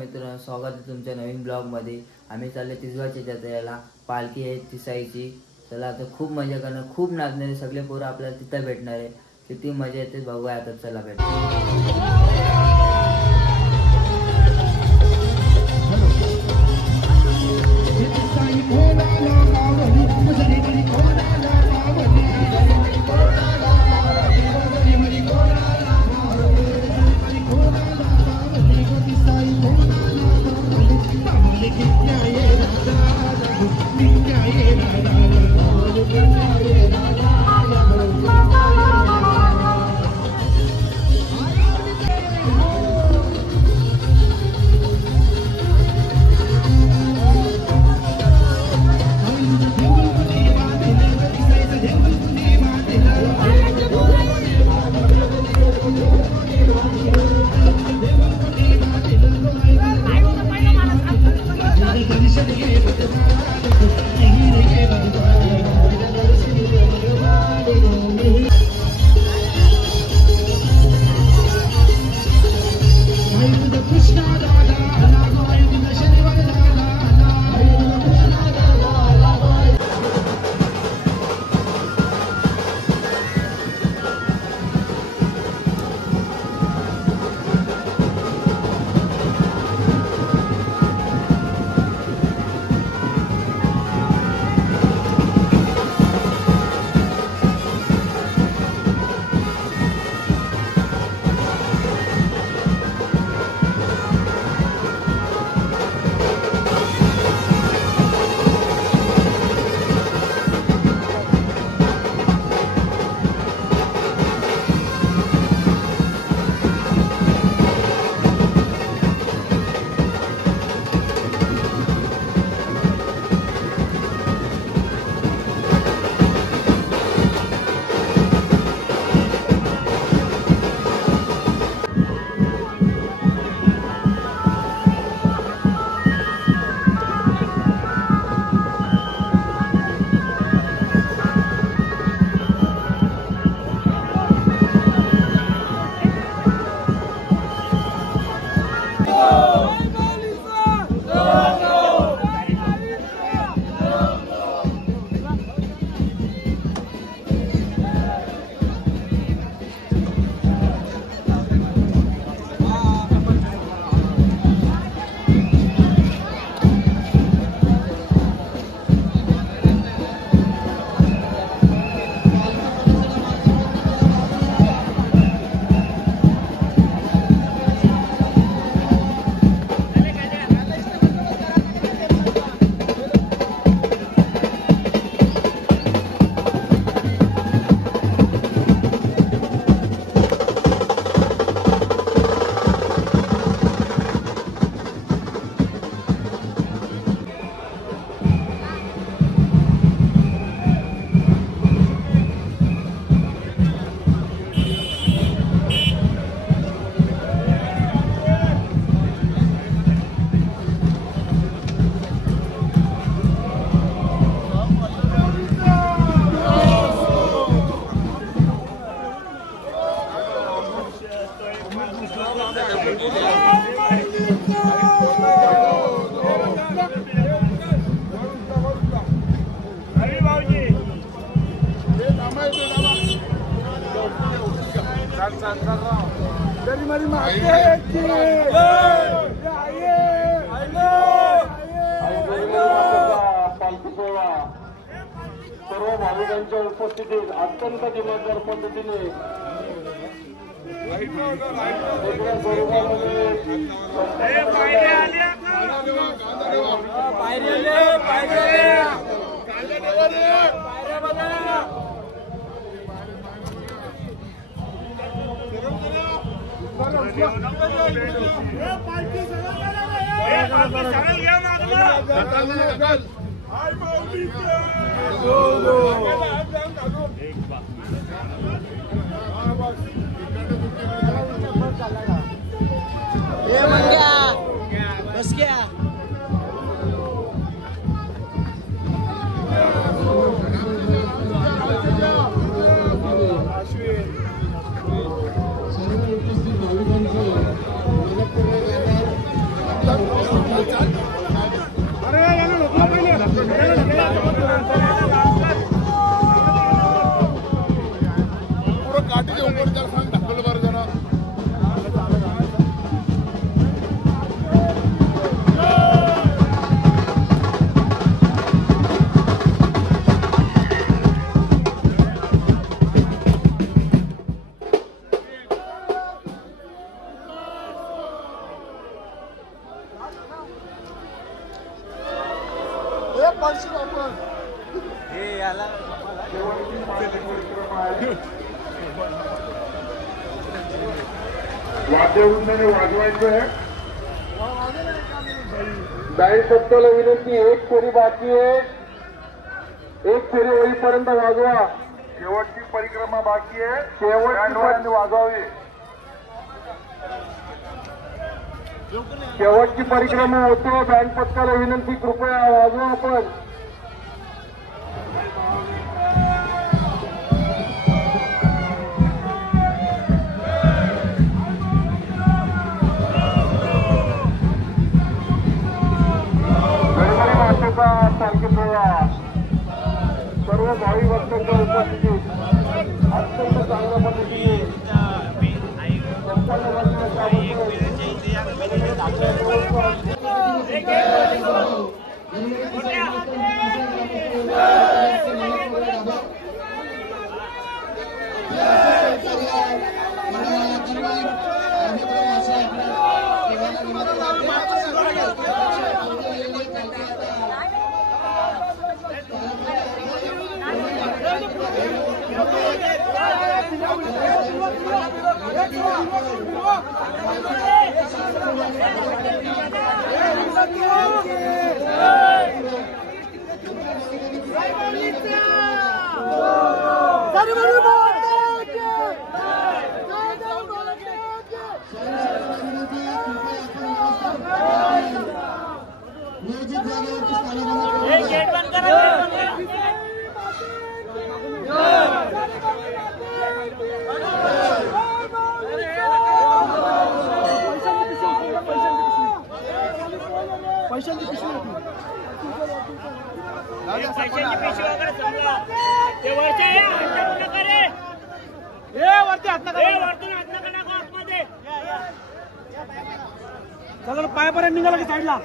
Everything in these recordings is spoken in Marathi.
मित्रांनो, स्वागत आहे तुमच्या नवीन ब्लॉगमध्ये। आम्ही चालले तिसवाच्या जत्रेला, पालखी आहे तिसाईची। चला आता खूप मजा करणार, खूप नाचणार आहे, सगळे पोरं आपल्याला तिथं भेटणार आहे। किती मजा येते बघूया आता, चला भेटू। सर्व भाविकांच्या उपस्थितीत अत्यंत दिमागदार पद्धतीने बस क्या वाद्यवृंदाने वाजवायचं आहे. बँड पथकाला विनंती, एक फेरी बाकी आहे, एक फेरी होईपर्यंत वाजवा. शेवटची परिक्रमा बाकी आहे, शेवटची वाजवावी. शेवटची परिक्रमा होतो. बँड पथकाला विनंती, कृपया वाजवा आपण. सर्व भावी भक्तांच्या उपस्थितीत अत्यंत चांगल्या पद्धतीने पैशांची पिशवी चला पायापर्यंत निघाला की साईडला.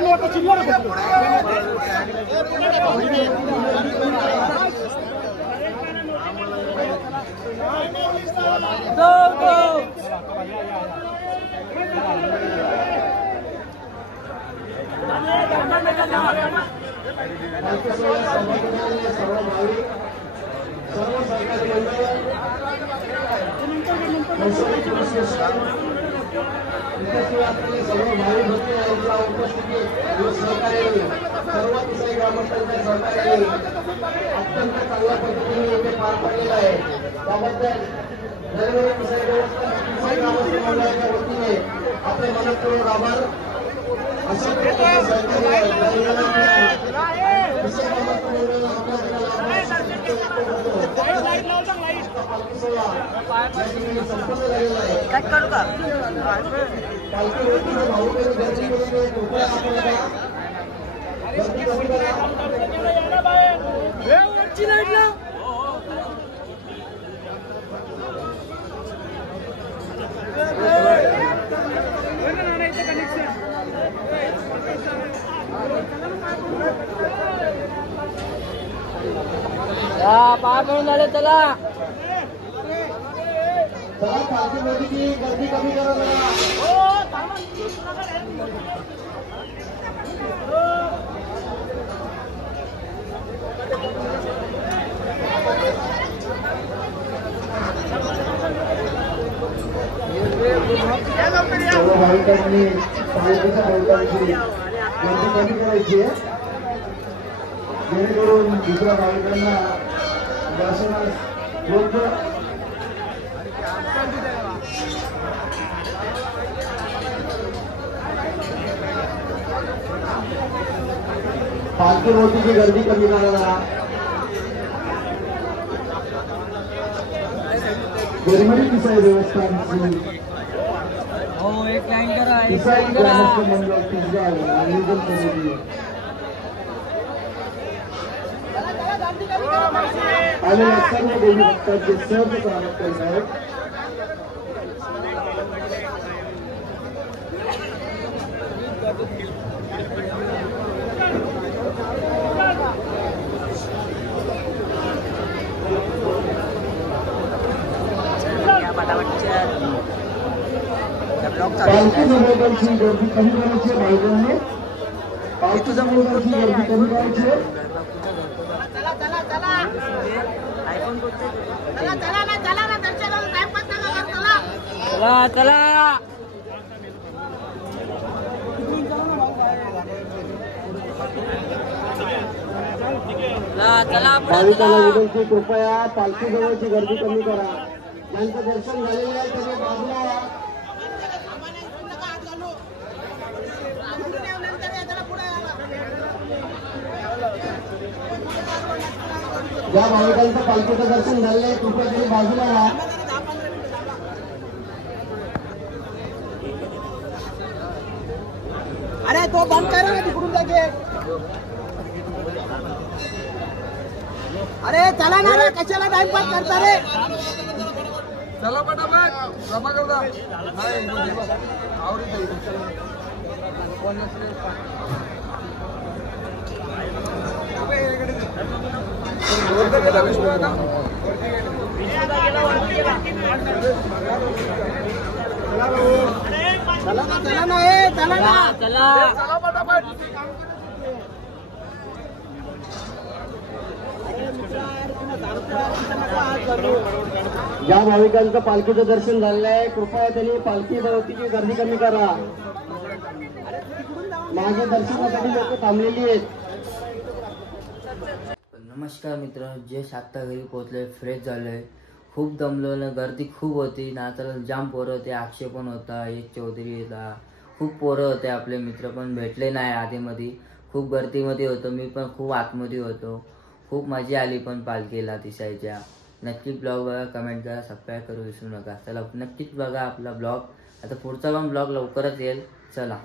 लोक चिल्लर अत्यंत चांगल्या पद्धतीने येथे पार पडलेला आहे. त्याबद्दल ग्रामस्थ मंडळाच्या वतीने आपले मनपूर्वक आभार. अशा संपन्न झालेला आहे. पार करून झाले. चला चला पालखीची गर्दी कमी करा. सर्व भाविकांनी पालखीच्या भाविकांची गर्दी कमी करायची आहे, जेणेकरून दुसऱ्या भाविकांना दर्शनास योग्य पालखी मोठीची गर्दी कमी करायला गरमडी किसाई देवस्थानची एक लाईन करा. किसाई ग्रामस्थ मंडळ तिसगाव नियोजन समिती आलेल्या सर्व देवी भक्तांचे सर्व स्वागत करत आहेत. पालखी जवळची गर्दी कमी करायची आहे भाविकांनी. पालखी जवळची गर्दी कमी करायची आहे. भाविकांना विनंती, कृपया पालखी जवळची गर्दी कमी करा. ज्यांचं दर्शन झालेलं आहे त्यांनी बाजूला या. ज्या भाविकांचं पालखीचं दर्शन झालंय कृपया त्यांनी बाजूला या. अरे तो बंद करा ना तिकडून जागे. अरे चला ना रे, कशाला टाइमपास करता रे. चला पटापट जमा करता. चला ना ए, चला ना. चला पटापट. ज्या भाविकांचं पालखीचं दर्शन झालेलं आहे कृपया त्यांनी पालखी जवळची गर्दी कमी करा. माझ्या दर्शनासाठी लोक थांबलेली आहेत. नमस्कार मित्रांनो, जे आत्ता घरी पोहोचले, फ्रेश झालोय, खूप दमलो, गर्दी खूप होती, नाचायला जाम पोरं होते, अक्षय पण होता, एक चौधरी होता, खूप पोरं होते. आपले मित्र पण भेटले नाही आधीमध्ये, खूप गर्दीमध्ये होतो, मी पण खूप आतमध्ये होतो. खूप मजा आली पण पालखीला दिसायच्या. नक्कीच ब्लॉग बघा, कमेंट करा, सबस्क्राईब करू विसरू नका. चला नक्कीच बघा आपला ब्लॉग. आता पुढचा पण ब्लॉग लवकरच येईल. चला.